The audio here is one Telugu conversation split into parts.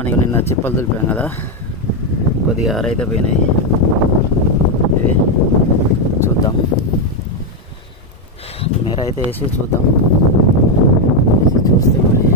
మనకి నిన్న చిప్పలు దులిపాం కదా, కొద్దిగా ఆరైతే పోయినాయి. ఇవి చూద్దాం, మేరైతే వేసి చూద్దాం. వేసి చూస్తే మరి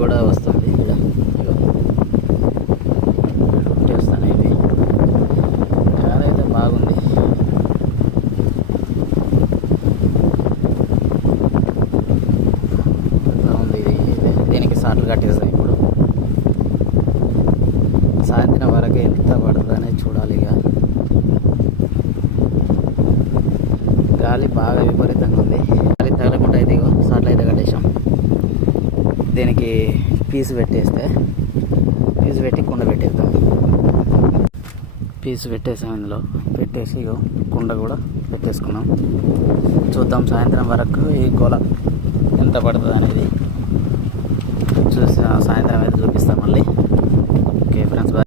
కూడా వస్తుంది. ఇక్కడ కొట్టేస్తాను. ఇవి అయితే బాగుంది. బాగుంది. దీనికి సార్లు కట్టేస్తాయి. ఇప్పుడు సాయంత్రం వరకు ఎంత పడుతుందనే చూడాలి. ఇక గాలి బాగా విపరీతంగా ఉంది. గాలి తగలకుండా అయితే ఇగో సార్లు అయితే కట్టేసాం. దీనికి పీసు పెట్టేస్తే పీసు పెట్టి కుండ పెట్టేద్దాం. పీసు పెట్టేసాం. ఇందులో పెట్టేసి ఇగో కుండ కూడా పెట్టేసుకున్నాం. చూద్దాం సాయంత్రం వరకు ఈ గోల ఎంత పడుతుంది అనేది చూసి సాయంత్రం అయితే చూపిస్తాం మళ్ళీ. Okay friends.